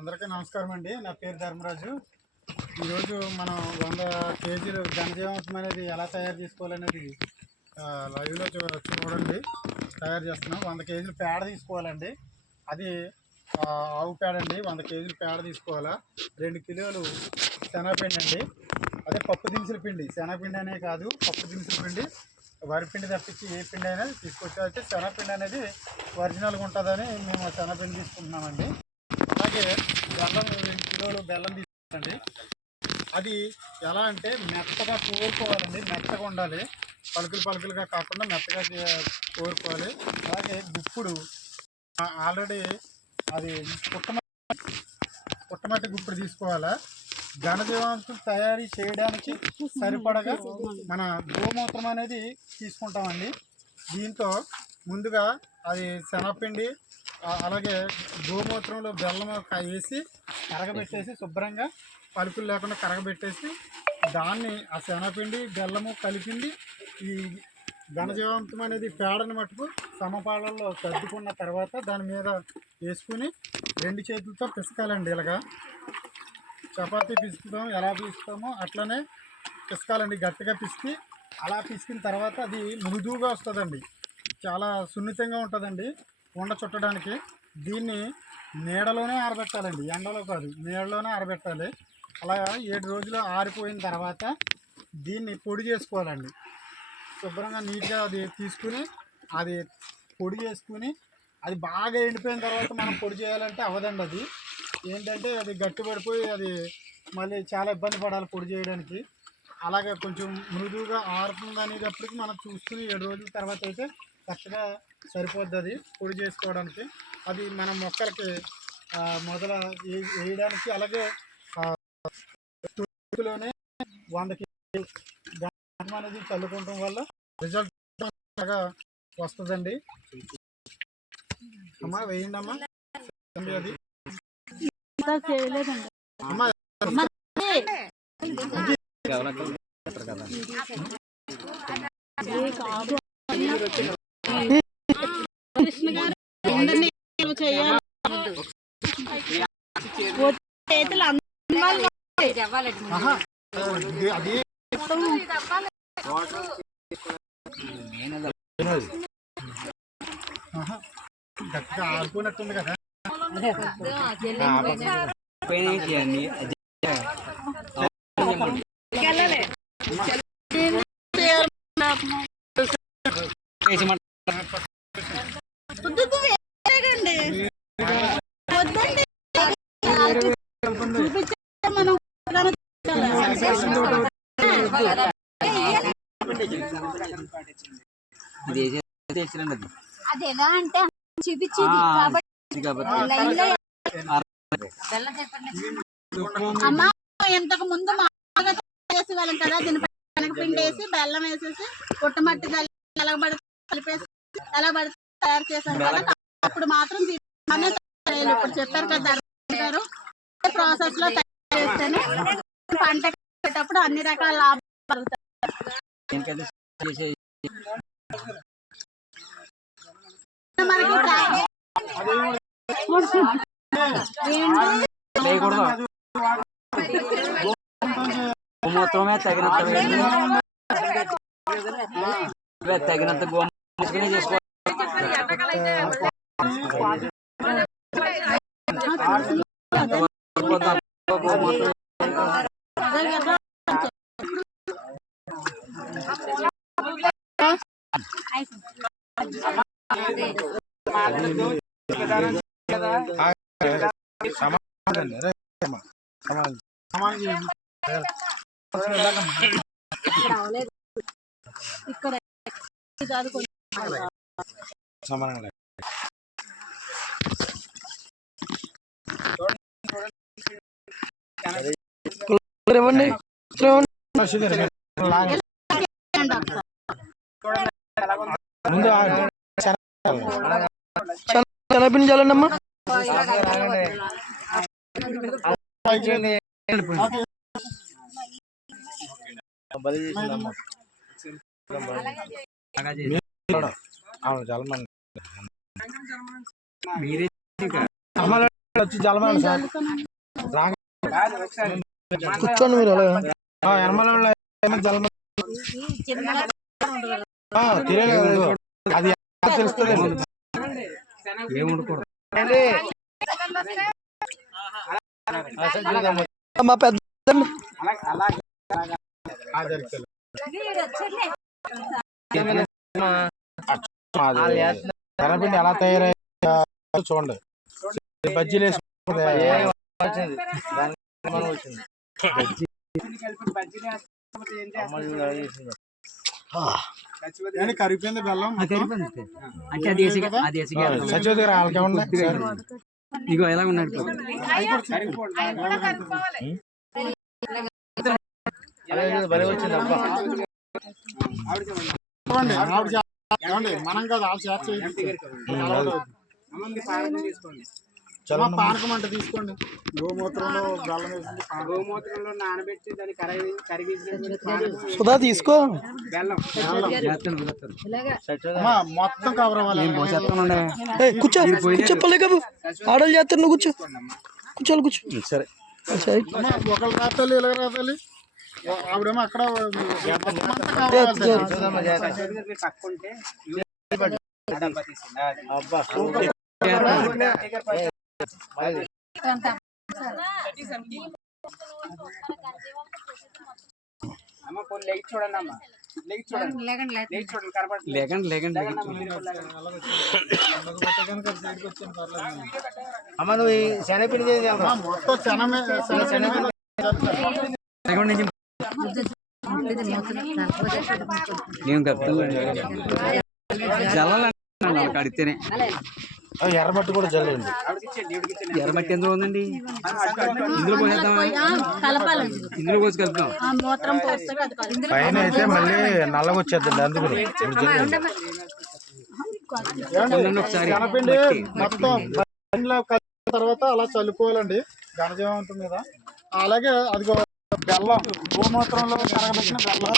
అందరికీ నమస్కారం అండి. నా పేరు ధర్మరాజు. ఈరోజు మనం 100 కేజీలు ఘనజీవామృతం అనేది ఎలా తయారు చేసుకోవాలనేది లైవ్లో చూడండి. తయారు చేస్తున్నాం. 100 కేజీలు పేడ తీసుకోవాలండి. అది ఆవు పేడ అండి. 100 కేజీలు పేడ తీసుకోవాలా. 2 కిలోలు శనగపిండి అండి. అదే పప్పు దినుసుల పిండి. శనగపిండి అనే కాదు, పప్పు దినుసుల పిండి. వరిపిండి తప్పించి ఏ పిండి అయినా తీసుకొచ్చి, అయితే శనగపిండి అనేది ఒరిజినల్గా ఉంటుందని మేము శనగపిండి తీసుకుంటున్నామండి. అలాగే బెల్లం 2 కిలోలు బెల్లం తీసుకోండి. అది ఎలా అంటే మెత్తగా కోరుకోవాలండి. మెత్తగా ఉండాలి, పలుకులుగా కాకుండా మెత్తగా కోరుకోవాలి. అలాగే గుప్పుడు ఆల్రెడీ అది పుట్టమట్టి గుప్పుడు తీసుకోవాలా. ఘనజీవామృతం తయారీ చేయడానికి సరిపడగా మన గోమూత్రం అనేది తీసుకుంటామండి. దీంతో ముందుగా అది శనగపిండి అలాగే గోమూత్రంలో బెల్లం వేసి కరగబెట్టేసి, శుభ్రంగా పలుకులు లేకుండా కరగబెట్టేసి, దాన్ని ఆ శనగపిండి బెల్లము కలిపింది ఈ ఘనజీవామృతం అనేది పేడని మటుకు సమపాళల్లో సర్దుకున్న తర్వాత దాని మీద వేసుకుని 2 చేతులతో పిసకాలండి. ఇలాగా చపాతీ పిసుకుతాం, ఎలా పిసుకుతామో అట్లనే పిసకాలండి. గట్టిగా పిసికి అలా పిసికిన తర్వాత అది మృదువుగా వస్తుందండి. చాలా సున్నితంగా ఉంటుందండి ఉండ చుట్టడానికి. దీన్ని నీడలోనే ఆరబెట్టాలండి, ఎండలో కాదు, నీడలోనే ఆరబెట్టాలి. అలా 7 రోజులు ఆరిపోయిన తర్వాత దీన్ని పొడి చేసుకోవాలండి. శుభ్రంగా నీట్గా అది తీసుకుని అది పొడి చేసుకుని, అది బాగా ఎండిపోయిన తర్వాత మనం పొడి చేయాలంటే అవ్వదండి. అది ఏంటంటే అది గట్టిపడిపోయి అది మళ్ళీ చాలా ఇబ్బంది పడాలి పొడి చేయడానికి. అలాగే కొంచెం మృదువుగా ఆరుతుంది అనేటప్పటికి మనం చూసుకుని 7 రోజుల తర్వాత అయితే కరెక్ట్గా సరిపోద్ది అది పొడి చేసుకోవడానికి. అది మన మొక్కలకి మొదల వేయడానికి. అలాగే లోనే 100 కేజీ అనేది చల్లుకోవడం వల్ల రిజల్ట్ బాగా వస్తుందండి. అమ్మా వేయండి అమ్మా. అది అమ్మా గట్టిగా ఆడుకున్నట్టుంది కదా. అది ఎలా అంటే చూపించింది అమ్మా. ఇంతకు ముందు చేసే వాళ్ళం కదా, దీనిపై శనగపిండి వేసి బెల్లం వేసేసి పుట్టమట్టి కలిపేసి ఎలా పడితే తయారు చేశారు కదా. అప్పుడు మాత్రం ఇప్పుడు చెప్పారు కదా గారు, ప్రాసెస్ లో తయారు చేస్తేనే పంట పెట్టేటప్పుడు అన్ని రకాల లాభాలు కలుగుతాయి. గోమూత్రమే తగినంత గోమూత్రమే చేసుకోవాలి. ఇక్కడ శనగపిండి చాలండమ్మా. మీరే వచ్చి జలమండి సార్ కూర్చోండి మీరు అలాగా ఎనమల జలమ తెలియలేదు అది తెలుస్తుంది ఏముండకూడదు మా పెద్ద శనగపిండి ఎలా తయారయ్యో చూడండి బజ్జీలు వేసుకుంటే కరిగిపోయింది బెల్లం సచివ దగ్గర వాళ్ళకేమన్నా ఇగో ఎలా ఉన్నాడు మనం కదా చాలా పానకం అంటే తీసుకోండి గోమూత్రంలో బెల్లం వేసి గోమూత్రంలో నానబెట్టి దాన్ని కరిగించి సుధా తీసుకో మొత్తం కవర్ అవ్వాలి కూర్చో చెప్పలే కాదు ఆడలు చేస్తారు నువ్వు కూర్చో కూర్చోాలి కూర్చో సరే ఒకళ్ళు రాతాలి ఇలా రాతాలి ఆవిడేమో అక్కడ అమ్మ నువ్వు శనగపిండి మొత్తం శనగపిండి నేను జల్లాలి కడితేనే ఎర్రమట్టి కూడా జల్లండి ఎర్రమట్టి ఎందులో ఉందండి ఇందులో పోసేద్దామా ఇందులో పోసి కలుపుదాం పైన అయితే మళ్ళీ నల్లగా వచ్చేద్దండి అందుకని శనగపిండి మొత్తం కలిపిన తర్వాత అలా చల్లుకోవాలండి ఘనజీవామృతం మీద అలాగే అది బెల్లం గోమూత్రంలో కరగబెట్టిన బెల్లం